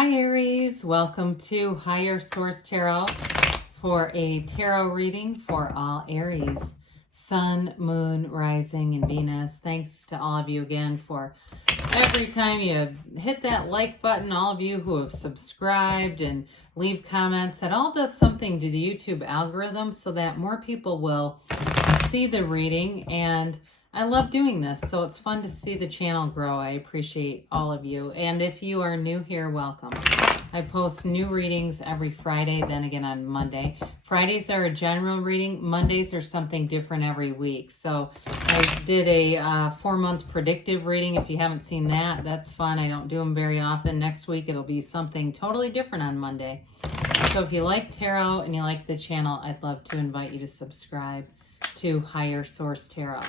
Hi Aries, welcome to Higher Source Tarot for a tarot reading for all Aries, Sun, Moon, Rising, and Venus. Thanks to all of you again for every time you hit that like button, all of you who have subscribed and leave comments. It all does something to the YouTube algorithm so that more people will see the reading, and I love doing this, so it's fun to see the channel grow. I appreciate all of you. And if you are new here, welcome. I post new readings every Friday, then again on Monday. Fridays are a general reading. Mondays are something different every week. So I did a 4-month predictive reading. If you haven't seen that, that's fun. I don't do them very often. Next week, it'll be something totally different on Monday. So if you like tarot and you like the channel, I'd love to invite you to subscribe to Higher Source Tarot.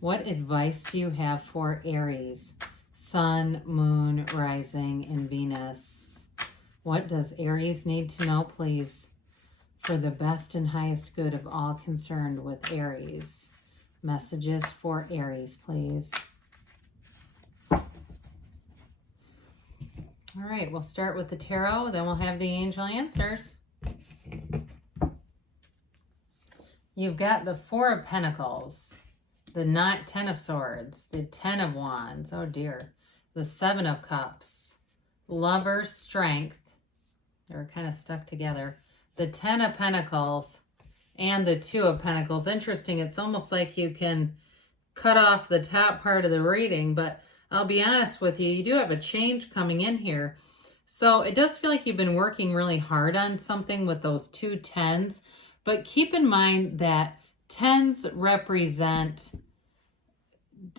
What advice do you have for Aries, Sun, Moon, Rising, and Venus? What does Aries need to know, please, for the best and highest good of all concerned with Aries? Messages for Aries, please. All right, we'll start with the tarot, then we'll have the angel answers. You've got the Four of Pentacles, the Ten of Swords, the Ten of Wands, oh dear, the Seven of Cups, Lover, Strength, they were kind of stuck together, the Ten of Pentacles, and the Two of Pentacles. Interesting, it's almost like you can cut off the top part of the reading, but I'll be honest with you, you do have a change coming in here. So it does feel like you've been working really hard on something with those two tens, but keep in mind that tens represent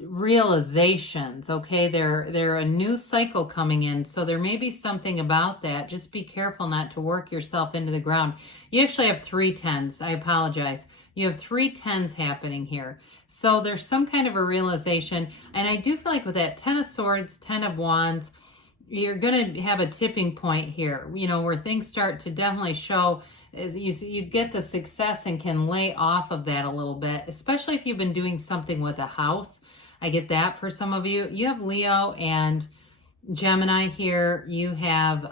realizations, okay? They're a new cycle coming in, so there may be something about that. Just be careful not to work yourself into the ground. You actually have 3 tens. I apologize. You have 3 tens happening here. So there's some kind of a realization, and I do feel like with that Ten of Swords, Ten of Wands, you're going to have a tipping point here, you know, where things start to definitely show. You get the success and can lay off of that a little bit, especially if you've been doing something with a house. I get that for some of you. You have Leo and Gemini here. You have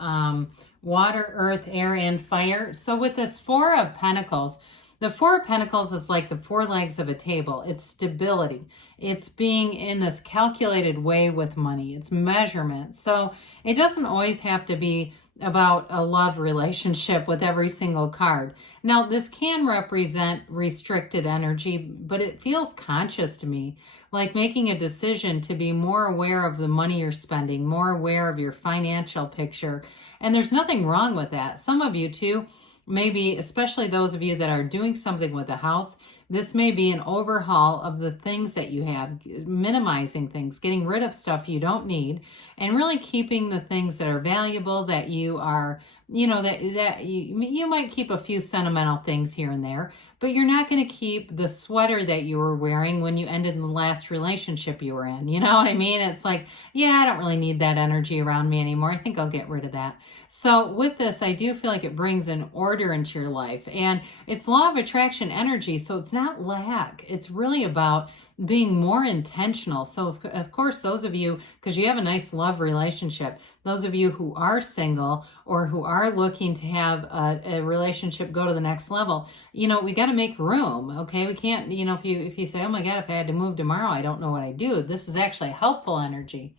water, earth, air, and fire. So with this Four of Pentacles, the Four of Pentacles is like the 4 legs of a table. It's stability. It's being in this calculated way with money. It's measurement. So it doesn't always have to be about a love relationship with every single card. Now, this can represent restricted energy, but it feels conscious to me, like making a decision to be more aware of the money you're spending, more aware of your financial picture. And there's nothing wrong with that. Some of you too, maybe, especially those of you that are doing something with a house, this may be an overhaul of the things that you have, minimizing things, getting rid of stuff you don't need, and really keeping the things that are valuable, that you are, you know, that you might keep a few sentimental things here and there, but you're not going to keep the sweater that you were wearing when you ended the last relationship you were in. You know what I mean? It's like, yeah, I don't really need that energy around me anymore. I think I'll get rid of that. So with this, I do feel like it brings an order into your life, and it's law of attraction energy. So it's not lack. It's really about being more intentional. So of course, those of you, because you have a nice love relationship, those of you who are single or who are looking to have a relationship go to the next level, you know, we got to make room. Okay. We can't, you know, if you say, oh my God, if I had to move tomorrow, I don't know what I'd do. This is actually helpful energy.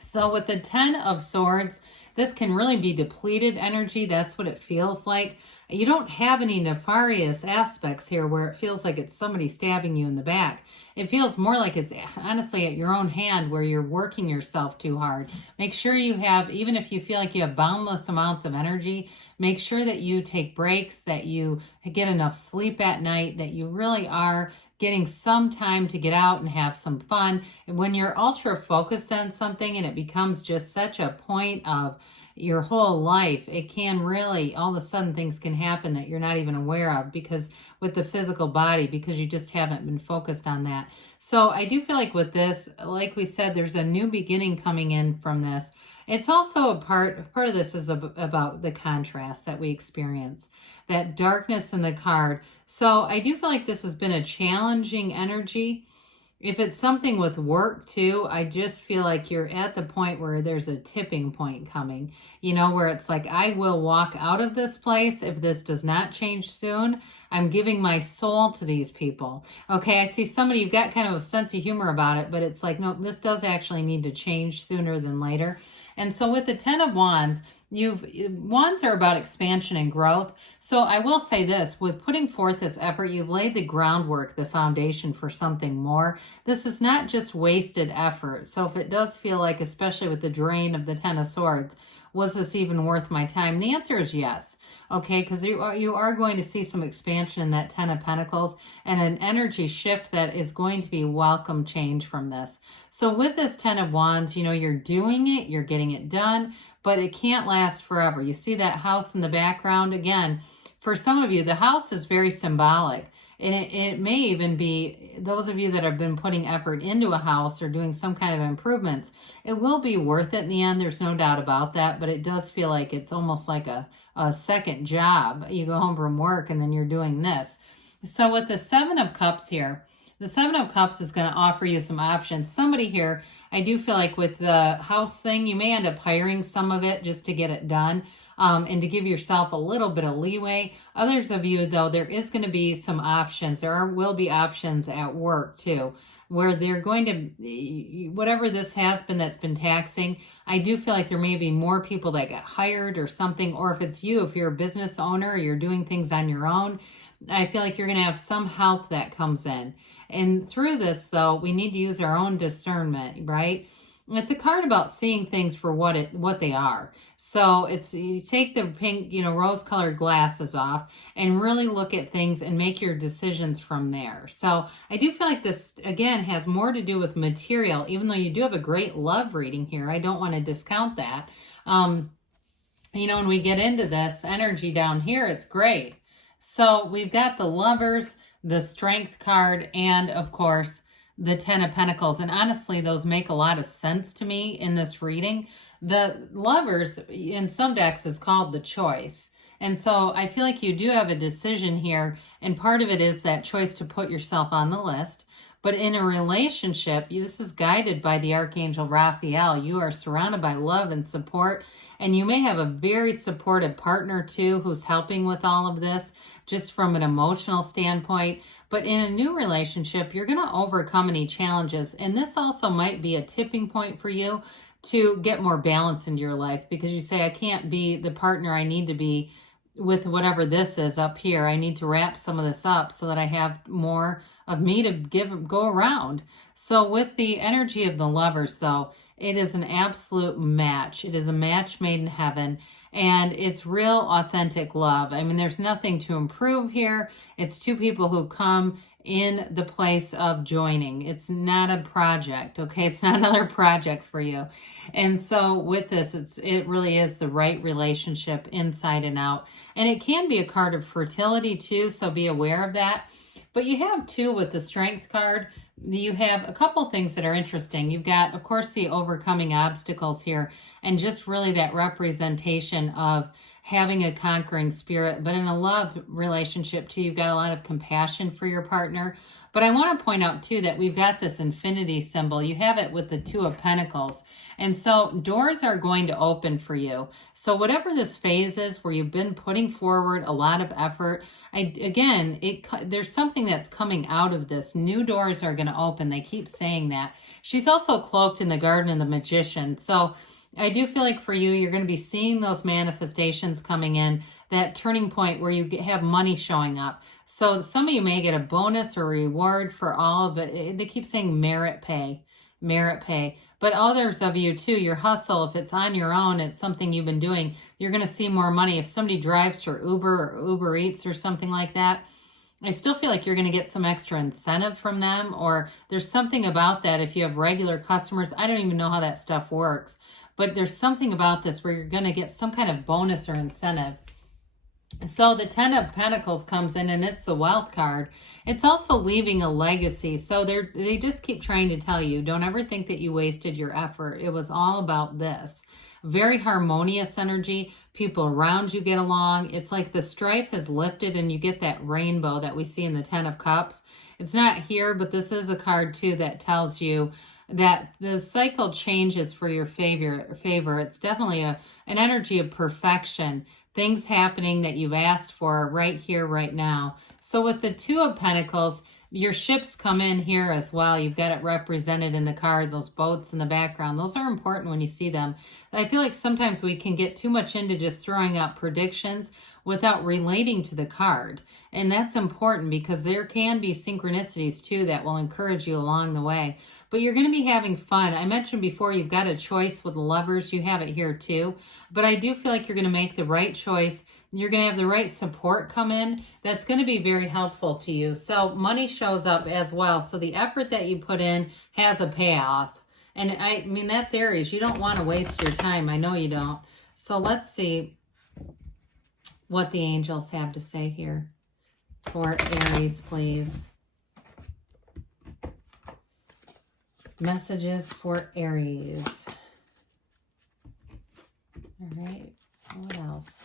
So with the Ten of Swords, this can really be depleted energy. That's what it feels like. You don't have any nefarious aspects here where it feels like it's somebody stabbing you in the back. It feels more like it's honestly at your own hand where you're working yourself too hard. Make sure you have, even if you feel like you have boundless amounts of energy, make sure that you take breaks, that you get enough sleep at night, that you really are getting some time to get out and have some fun. And when you're ultra focused on something and it becomes just such a point of your whole life, it can really, all of a sudden things can happen that you're not even aware of, because with the physical body, because you just haven't been focused on that. So I do feel like with this, like we said, there's a new beginning coming in from this. It's also a part of this is about the contrast that we experience, that darkness in the card. So I do feel like this has been a challenging energy. If it's something with work too, I just feel like you're at the point where there's a tipping point coming, you know, where it's like, I will walk out of this place if this does not change soon. I'm giving my soul to these people. Okay, I see somebody, you've got kind of a sense of humor about it, but it's like, no, this does actually need to change sooner than later. And so with the Ten of Wands, wands are about expansion and growth. So I will say this, with putting forth this effort, you've laid the groundwork, the foundation for something more. This is not just wasted effort. So if it does feel like, especially with the drain of the Ten of Swords, was this even worth my time? The answer is yes. Okay, because you are going to see some expansion in that Ten of Pentacles and an energy shift that is going to be welcome change from this. So with this Ten of Wands, you know, you're doing it, you're getting it done, but it can't last forever. You see that house in the background? Again, for some of you, the house is very symbolic. And it may even be those of you that have been putting effort into a house or doing some kind of improvements. It will be worth it in the end. There's no doubt about that. But it does feel like it's almost like a second job. You go home from work and then you're doing this. So with the Seven of Cups here, the Seven of Cups is going to offer you some options. Somebody here, I do feel like with the house thing, you may end up hiring some of it just to get it done. And to give yourself a little bit of leeway. Others of you, though, there is going to be some options. Will be options at work, too, where they're going to, whatever this has been that's been taxing, I do feel like there may be more people that get hired or something. Or if it's you, if you're a business owner, or you're doing things on your own, I feel like you're going to have some help that comes in. And through this, though, we need to use our own discernment, right? It's a card about seeing things for what they are. So it's, you take the pink, you know, rose-colored glasses off and really look at things and make your decisions from there. So I do feel like this, again, has more to do with material, even though you do have a great love reading here. I don't want to discount that. You know, when we get into this energy down here, it's great. So we've got the Lovers, the Strength card, and of course, the Ten of Pentacles. And honestly, those make a lot of sense to me in this reading. The Lovers in some decks is called the Choice. And so I feel like you do have a decision here. And part of it is that choice to put yourself on the list. But in a relationship, this is guided by the Archangel Raphael. You are surrounded by love and support. And you may have a very supportive partner too who's helping with all of this, just from an emotional standpoint. But in a new relationship, you're going to overcome any challenges. And this also might be a tipping point for you to get more balance into your life, because you say, I can't be the partner I need to be with whatever this is up here. I need to wrap some of this up so that I have more of me to go around. So with the energy of the Lovers, though, it is an absolute match. It is a match made in heaven. And it's real authentic love. I mean, there's nothing to improve here. It's two people who come in the place of joining. It's not a project, okay? It's not another project for you. And so with this, it really is the right relationship inside and out. And it can be a card of fertility too, so be aware of that. But you have too, with the Strength card, you have a couple things that are interesting. You've got, of course, the overcoming obstacles here, and just really that representation of having a conquering spirit. But in a love relationship too, you've got a lot of compassion for your partner. But I want to point out too that we've got this infinity symbol. You have it with the Two of Pentacles. And so doors are going to open for you. So whatever this phase is where you've been putting forward a lot of effort, there's something that's coming out of this. New doors are going to open. They keep saying that. She's also cloaked in the Garden of the Magician. So I do feel like for you, you're going to be seeing those manifestations coming in, that turning point where you have money showing up. So some of you may get a bonus or reward for all of it. They keep saying merit pay. But others of you too, your hustle, if it's on your own, it's something you've been doing, you're going to see more money. If somebody drives for Uber or Uber Eats or something like that, I still feel like you're going to get some extra incentive from them, or there's something about that. If you have regular customers, I don't even know how that stuff works, but there's something about this where you're going to get some kind of bonus or incentive. So the Ten of Pentacles comes in and it's the wealth card. It's also leaving a legacy. So they just keep trying to tell you, don't ever think that you wasted your effort. It was all about this. Very harmonious energy. People around you get along. It's like the strife has lifted and you get that rainbow that we see in the Ten of Cups. It's not here, but this is a card too that tells you that the cycle changes for your favor. It's definitely an energy of perfection. Things happening that you've asked for right here, right now. So with the Two of Pentacles, your ships come in here as well. You've got it represented in the card, those boats in the background. Those are important when you see them. I feel like sometimes we can get too much into just throwing out predictions without relating to the card. And that's important because there can be synchronicities too that will encourage you along the way. But you're going to be having fun. I mentioned before you've got a choice with the Lovers. You have it here too. But I do feel like you're going to make the right choice. You're going to have the right support come in. That's going to be very helpful to you. So money shows up as well. So the effort that you put in has a payoff. And I mean, that's Aries. You don't want to waste your time. I know you don't. So let's see what the angels have to say here for Aries, please. Messages for Aries. All right. What else?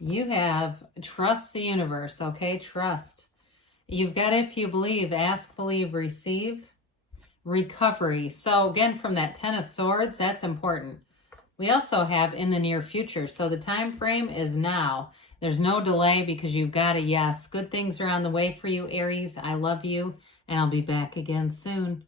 You have trust the universe, okay? Trust. You've got if you believe, ask, believe, receive. Recovery. So again, from that Ten of Swords, that's important. We also have in the near future. So the time frame is now. There's no delay because you've got a yes. Good things are on the way for you, Aries. I love you, and I'll be back again soon.